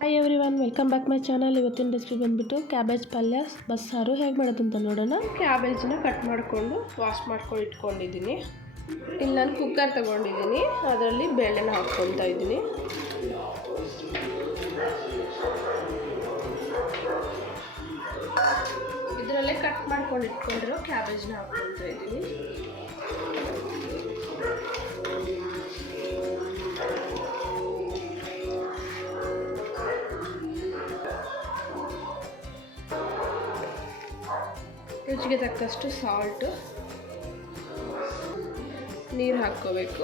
Hi everyone welcome back my channel ಇವತ್ತಿನ recipe ಬಂದ್ಬಿಟ್ಟು cabbage ಪಲ್ಯ ಬಸ್ಸಾರು ಹೇಗೆ ಮಾಡೋದಂತ ನೋಡೋಣ. ಕ್ಯಾಬೇಜನ್ನ ಕಟ್ ಮಾಡಿಕೊಂಡು ವಾಶ್ ಮಾಡ್ಕೊಂಡು ಇಟ್ಕೊಂಡಿದ್ದೀನಿ. ಇಲ್ಲಿ ನಾನು ಕುಕ್ಕರ್ ತೊಗೊಂಡಿದ್ದೀನಿ. ಅದರಲ್ಲಿ ಬೇಳೆನ ಹಾಕ್ಕೊತಾ ಇದ್ದೀನಿ. ಇದರಲ್ಲೇ ಕಟ್ ಮಾಡ್ಕೊಂಡು ಇಟ್ಕೊಂಡಿರೋ ಕ್ಯಾಬೇಜ್ನ ಹಾಕ್ಕೊತಾ ಇದ್ದೀನಿ. ರುಚಿಗೆ ತಕ್ಕಷ್ಟು ಸಾಲ್ಟು ನೀರು ಹಾಕ್ಕೋಬೇಕು.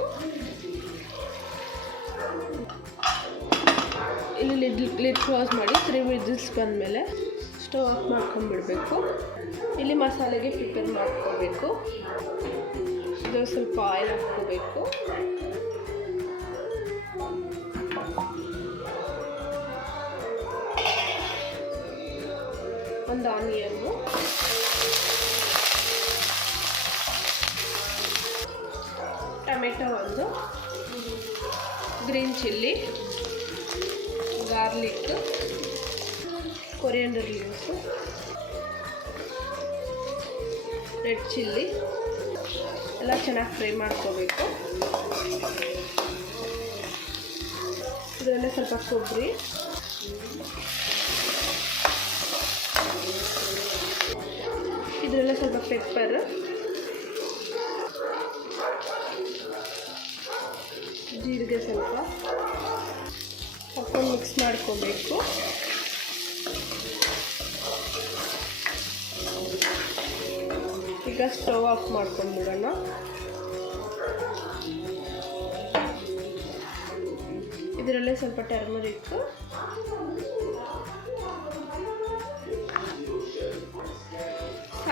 ಇಲ್ಲಿ ಲಿಡ್ ಲಿಡ್ ಕ್ಲೋಸ್ ಮಾಡಿ ತ್ರೀ ವಿಜಿಲ್ಸ್ ಬಂದಮೇಲೆ ಸ್ಟವ್ ಆಫ್ ಮಾಡ್ಕೊಂಡ್ಬಿಡ್ಬೇಕು. ಇಲ್ಲಿ ಮಸಾಲೆಗೆ ಪ್ರಿಪೇರ್ ಮಾಡ್ಕೋಬೇಕು. ಇದು ಸ್ವಲ್ಪ ಆಯಿಲ್ ಹಾಕ್ಕೋಬೇಕು. ಒಂದು ಆನಿಯನ್ನು ಟೊಮೆಟೊ ಒಂದು. Green chilli. Garlic. Coriander leaves. Red chilli. ಎಲ್ಲ ಚೆನ್ನಾಗಿ ಫ್ರೈ ಮಾಡ್ಕೋಬೇಕು. ಇದರಲ್ಲೇ ಸ್ವಲ್ಪ ಕೊಬ್ಬರಿ. ಇದರಲ್ಲೇ ಸ್ವಲ್ಪ ಪೆಪ್ಪರ್ ಜೀರಿಗೆ ಸ್ವಲ್ಪ. ಹಾಕೊಂಡು ಮಿಕ್ಸ್ ಮಾಡ್ಕೋಬೇಕು. ಈಗ ಸ್ಟವ್ ಆಫ್ ಮಾಡ್ಕೊಂಡ್ಬಿಡೋಣ. ಇದರಲ್ಲೇ ಸ್ವಲ್ಪ ಟರ್ಮರಿಕ್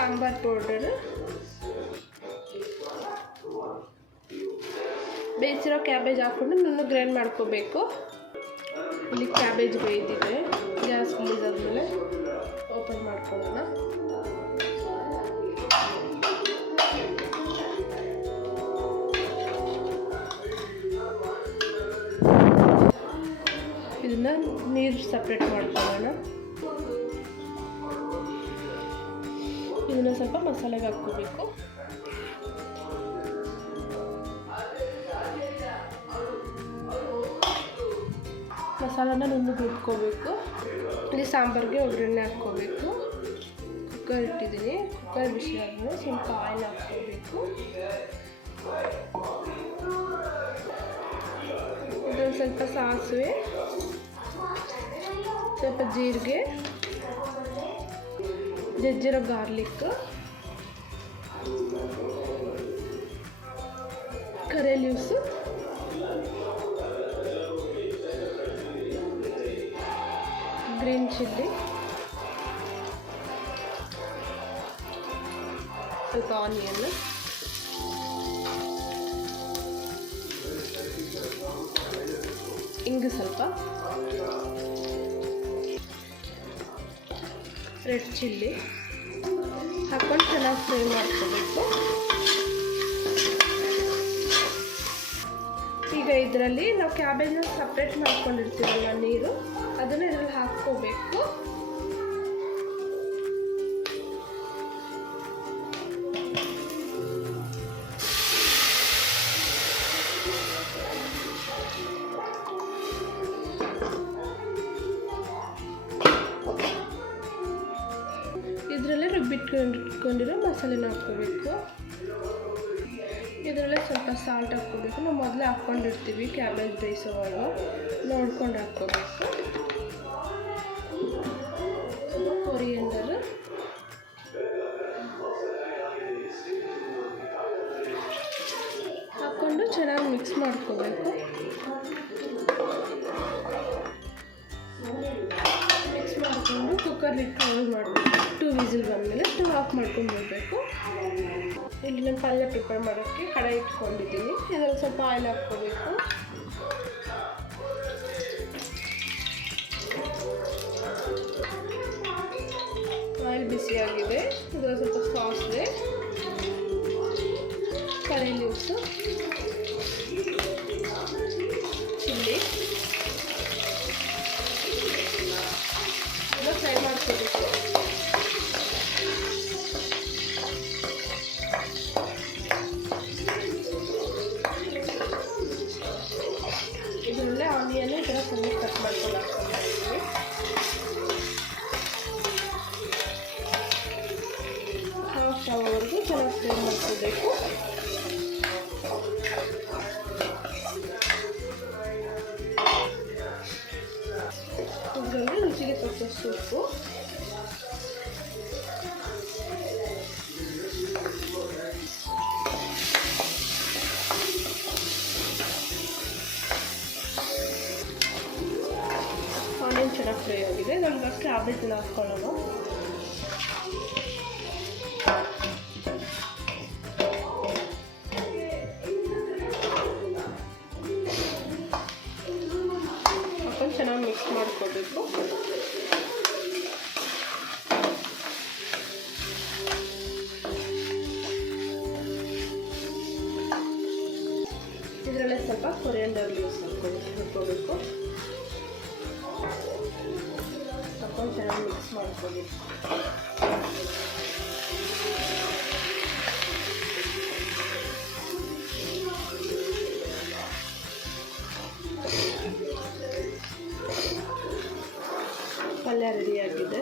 ಸಾಂಬಾರ್ ಪೌಡರ್. ಬೇಯಿಸಿರೋ ಕ್ಯಾಬೇಜ್ ಹಾಕ್ಕೊಂಡು ನಾನು ಗ್ರೈಂಡ್ ಮಾಡ್ಕೋಬೇಕು. ಇಲ್ಲಿ ಕ್ಯಾಬೇಜ್ ಬೇಯ್ತಿದೆ ಗ್ಯಾಸ್ ಆದಮೇಲೆ ಓಪನ್ ಮಾಡ್ಕೊಳ್ಳೋಣ. ಇದನ್ನ ನೀರು ಸಪ್ರೇಟ್ ಮಾಡ್ಕೊಳ್ಳೋಣ. ಇದನ್ನ ಸ್ವಲ್ಪ ಮಸಾಲೆಗೆ ಹಾಕ್ಕೋಬೇಕು. ಮಸಾಲಾನ ನುಣ್ಣಗೆ ರುಬ್ಕೋಬೇಕು ಇಲ್ಲಿ ಸಾಂಬಾರಿಗೆ ಒಗ್ಗರಣೆ ಹಾಕ್ಕೋಬೇಕು. ಕುಕ್ಕರ್ ಇಟ್ಟಿದ್ದೀನಿ. ಕುಕ್ಕರ್ ಬಿಸಿ ಆದಮೇಲೆ ಸ್ವಲ್ಪ ಆಯಿಲ್ ಹಾಕ್ಕೋಬೇಕು. ಇದೊಂದು ಸ್ವಲ್ಪ ಸಾಸಿವೆ. ಸ್ವಲ್ಪ ಜೀರಿಗೆ. ಜಜ್ಜಿರೋ garlic curry leaves green chilli ಸ್ವಲ್ಪ ಆನಿಯನ್ ಇಂಗು ಸ್ವಲ್ಪ ರೆಡ್ ಚಿಲ್ಲಿ ಹಾಕೊಂಡು ಚೆನ್ನಾಗಿ ಫ್ರೈ ಮಾಡ್ಕೋಬೇಕು. ಈಗ ಇದರಲ್ಲಿ ನಾವು ಕ್ಯಾಬೇಜ್ನ ಸಪ್ರೇಟ್ ಮಾಡ್ಕೊಂಡಿರ್ತೀವಲ್ಲ ನೀರು, ಅದನ್ನು ಇದರಲ್ಲಿ ಹಾಕ್ಕೋಬೇಕು. ರುಬ್ಬಿಟ್ಕೊಂಡಿಟ್ಕೊಂಡಿರೋ ಮಸಾಲೆನ ಹಾಕ್ಕೋಬೇಕು. ಇದರಲ್ಲೇ ಸ್ವಲ್ಪ ಸಾಲ್ಟ್ ಹಾಕ್ಕೋಬೇಕು. ನಾವು ಮೊದಲೇ ಹಾಕ್ಕೊಂಡಿರ್ತೀವಿ ಕ್ಯಾಬೇಜ್ ಬೇಯಿಸೋವಾಗ ನೋಡ್ಕೊಂಡು ಹಾಕ್ಕೋಬೇಕು. ಹಾಕ್ಕೊಂಡು ಚೆನ್ನಾಗಿ ಮಿಕ್ಸ್ ಮಾಡ್ಕೋಬೇಕು. ಮಿಕ್ಸ್ ಮಾಡಿಕೊಂಡು ಕುಕ್ಕರ್ ಇಟ್ಟು ಕ್ಲೋಸ್ ಮಾಡಬೇಕು ಟೂ ವಿಸಿಲ್ ಬಂದಮೇಲೆ ಸ್ಟವ್ ಆಫ್ ಮಾಡ್ಕೊಂಡು ಬರಬೇಕು ಇಲ್ಲಿ ನಾನು ಪಲ್ಯ ಪ್ರಿಪೇರ್ ಮಾಡೋಕ್ಕೆ ಕಡೆ ಇಟ್ಕೊಂಡಿದ್ದೀನಿ. ಇದರಲ್ಲಿ ಸ್ವಲ್ಪ ಆಯಿಲ್ ಹಾಕ್ಕೋಬೇಕು. ಆಯಿಲ್ ಬಿಸಿಯಾಗಿದೆ ಇದರಲ್ಲಿ ಸ್ವಲ್ಪ ಸಾಸ್ ಕರಿ ಲೀವ್ಸು ಚಿಲ್ಲಿ ಮಜ್ಜಿಗೆ ಉಪ್ಪು ಆನಿಯನ್ ಚೆನ್ನಾಗಿ ಫ್ರೈ ಆಗಿದೆ. ನಮ್ಗೆ ಕ್ಯಾಬೇಜನ್ನ ಹಾಕ್ಕೊಳ್ಳೋಣ ಇದರಲ್ಲೇ ಸ್ವಲ್ಪ ಕೊರಿಯಂಡರ್ ಯೂಸ್ ಮಾಡ್ಕೊಂಡು ಹುರ್ಕೋಬೇಕು ತಕೊಂಡು ಚೆನ್ನಾಗಿ ಮಿಕ್ಸ್ ಮಾಡ್ಕೊಳ್ಳಿ. ಪಲ್ಯ ರೆಡಿಯಾಗಿದೆ